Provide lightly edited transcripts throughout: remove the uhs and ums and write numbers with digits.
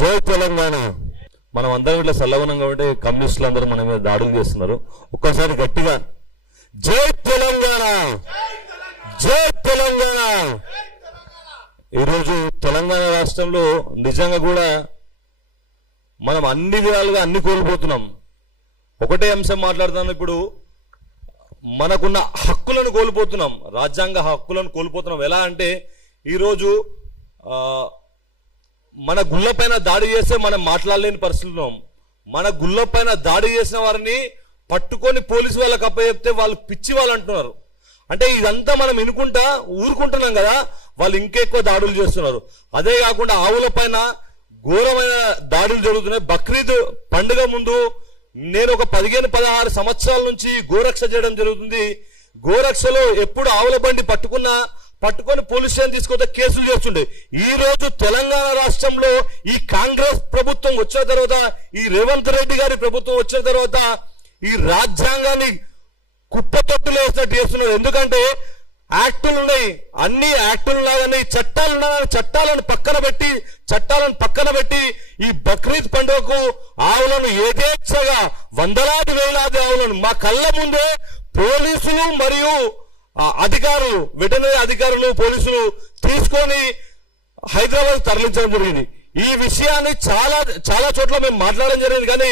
జై తెలంగాణ. మనం అందరం ఇట్లా చల్లగున్నాం కాబట్టి కమ్యూనిస్టులు అందరూ మన మీద దాడులు చేస్తున్నారు. ఒక్కసారి గట్టిగా జై తెలంగాణ, జై తెలంగాణ. ఈరోజు తెలంగాణ రాష్ట్రంలో నిజంగా కూడా మనం అన్ని విధాలుగా అన్ని కోల్పోతున్నాం. ఒకటే అంశం మాట్లాడుతున్నాం. ఇప్పుడు మనకున్న హక్కులను కోల్పోతున్నాం, రాజ్యాంగ హక్కులను కోల్పోతున్నాం. ఎలా అంటే ఈరోజు మన గుళ్ళపైన దాడి చేస్తే మనం మాట్లాడలేని పరిస్థితుల్లో, మన గుళ్ళపైన దాడి చేసిన వారిని పట్టుకొని పోలీసు వాళ్ళకి అప్పచెప్తే వాళ్ళు పిచ్చి వాళ్ళు అంటున్నారు. అంటే ఇదంతా మనం వినుకుంటా ఊరుకుంటున్నాం కదా, వాళ్ళు ఇంకెక్కువ దాడులు చేస్తున్నారు. అదే కాకుండా ఆవుల పైన ఘోరమైన దాడులు జరుగుతున్నాయి. బక్రీద్ పండుగ ముందు నేను ఒక 15-16 సంవత్సరాల నుంచి గోరక్ష చేయడం జరుగుతుంది. గోరక్షలో ఎప్పుడు ఆవుల బండి పట్టుకొని పోలీస్ స్టేషన్ తీసుకొస్తే కేసులు చేస్తుండే. ఈ రోజు తెలంగాణ రాష్ట్రంలో ఈ కాంగ్రెస్ ప్రభుత్వం వచ్చిన తర్వాత, ఈ రేవంత్ రెడ్డి గారి ప్రభుత్వం వచ్చిన తర్వాత ఈ రాజ్యాంగాన్ని కుప్పతొట్టులు వేసినట్టు చేస్తున్నారు. ఎందుకంటే యాక్టులు ఉన్నాయి, అన్ని యాక్టులు లాగానే చట్టాలు ఉన్నాయి. చట్టాలను పక్కన పెట్టి ఈ బక్రీద్ పండుగకు ఆవులను యథేచ్ఛగా వందలాది వేలాది ఆవులను మా కళ్ళ ముందే పోలీసులు మరియు అధికారులు, వెటర్నరీ అధికారులు, పోలీసులు తీసుకొని హైదరాబాద్ తరలించడం జరిగింది. ఈ విషయాన్ని చాలా చోట్ల మేము మాట్లాడడం జరిగింది. కానీ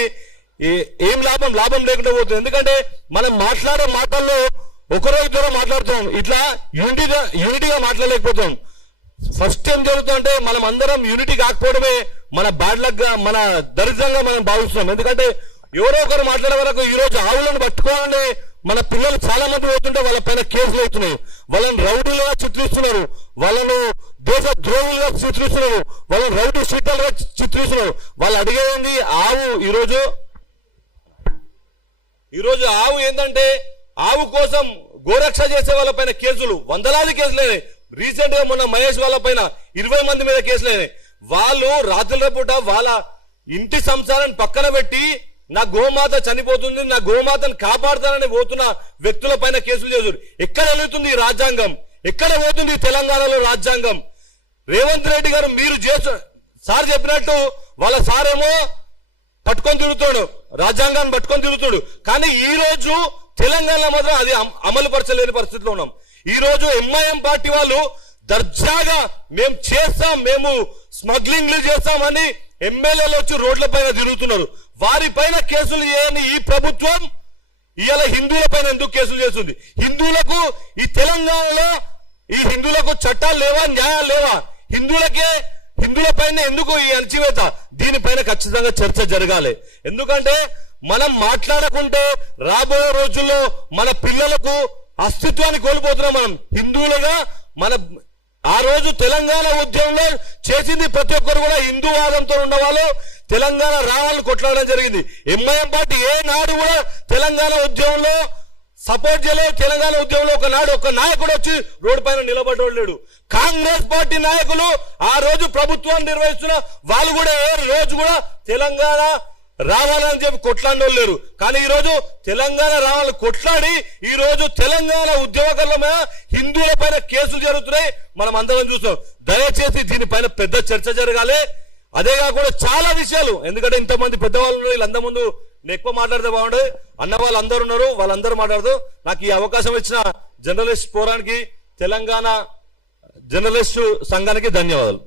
ఏం లాభం లేకుండా పోతుంది. ఎందుకంటే మనం మాట్లాడే మాటల్లో ఒకరో ఇద్దరు మాట్లాడుతున్నాం, ఇట్లా యూనిటీగా మాట్లాడలేకపోతాం. ఫస్ట్ ఏం జరుగుతుందంటే మనం అందరం యూనిటీ కాకపోవడమే మన బ్యాడ్ లక్ గా, మన దరిద్రంగా మనం భావిస్తున్నాం. ఎందుకంటే ఎవరో ఒకరు మాట్లాడే వరకు ఈ రోజు ఆవులను పట్టుకోవాలని మన పిల్లలు చాలా మంది పోతుంటే వాళ్ళ పైన కేసులు అవుతున్నాయి. వాళ్ళని రౌడీలుగా చిత్రిస్తున్నారు, వాళ్ళను దేశ ద్రోహులుగా చిత్రిస్తున్నారు, వాళ్ళని రౌడీ షీటర్లుగా చిత్రిస్తున్నారు. వాళ్ళు అడిగేది ఆవు. ఈరోజు ఆవు ఏంటంటే ఆవు కోసం గోరక్ష చేసే వాళ్ళ పైన కేసులు, వందలాది కేసులైనాయి. రీసెంట్ గా మొన్న మహేష్ వాళ్ళ పైన 20 మంది మీద కేసులైనాయి. వాళ్ళు రాత్రుల పూట వాళ్ళ ఇంటి సంసారాన్ని పక్కన పెట్టి నా గోమాత చనిపోతుంది, నా గోమాతను కాపాడుతానని పోతున్న వ్యక్తుల పైన కేసులు చేశారు. ఎక్కడ వెళుతుంది ఈ రాజ్యాంగం? ఎక్కడ పోతుంది తెలంగాణలో రాజ్యాంగం? రేవంత్ రెడ్డి గారు మీరు సార్ చెప్పినట్టు వాళ్ళ సారేమో పట్టుకొని తిరుగుతాడు, రాజ్యాంగాన్ని పట్టుకొని తిరుగుతాడు. కానీ ఈ రోజు తెలంగాణలో మాత్రం అది అమలు పరచలేని పరిస్థితిలో ఉన్నాం. ఈ రోజు ఎంఐఎం పార్టీ వాళ్ళు దర్జాగా మేము స్మగ్లింగ్లు చేస్తామని ఎమ్మెల్యేలు వచ్చి రోడ్ల పైన తిరుగుతున్నారు. వారి పైన కేసులు చేయని ఈ ప్రభుత్వం ఇవాళ హిందువుల పైన ఎందుకు కేసులు చేస్తుంది? హిందువులకు ఈ తెలంగాణలో ఈ హిందువులకు చట్టాలు లేవా, న్యాయాలు లేవా? హిందువుల పైన ఎందుకు ఈ అణచివేత? దీనిపైన ఖచ్చితంగా చర్చ జరగాలి. ఎందుకంటే మనం మాట్లాడకుంటే రాబోయే రోజుల్లో మన పిల్లలకు అస్తిత్వాన్ని కోల్పోతున్నాం. మనం హిందువులుగా ఆ రోజు తెలంగాణ ఉద్యమంలో చేసింది ప్రతి ఒక్కరు కూడా హిందూవాదంతో ఉన్న వాళ్ళు తెలంగాణ రావాలని కొట్లాడడం జరిగింది. ఎంఐఎం పార్టీ ఏ నాడు కూడా తెలంగాణ ఉద్యమంలో సపోర్ట్ చేయలేదు. తెలంగాణ ఉద్యమంలో ఒక నాయకుడు వచ్చి రోడ్డు పైన నిలబడలేడు. కాంగ్రెస్ పార్టీ నాయకులు ఆ రోజు ప్రభుత్వాన్ని నిర్వహిస్తున్న వాళ్ళు కూడా ఏ రోజు కూడా తెలంగాణ రావాలని చెప్పి కొట్లాడడం లేరు. కానీ ఈ రోజు తెలంగాణ రావాలని కొట్లాడి ఈ రోజు తెలంగాణ ఉద్యమకారుల మీద హిందువుల పైన కేసులు జరుగుతున్నాయి. మనం అందరం చూస్తాం. దయచేసి దీనిపైన పెద్ద చర్చ జరగాలి. అదే కాకుండా చాలా విషయాలు, ఎందుకంటే ఇంతమంది పెద్దవాళ్ళు ఉన్నారు, వీళ్ళందరి ముందు నేను ఎక్కువ మాట్లాడితే బాగుండదు. అన్న వాళ్ళు అందరు ఉన్నారు, వాళ్ళందరూ మాట్లాడుతూ నాకు ఈ అవకాశం ఇచ్చిన జర్నలిస్ట్ ఫోరానికి, తెలంగాణ జర్నలిస్టు సంఘానికి ధన్యవాదాలు.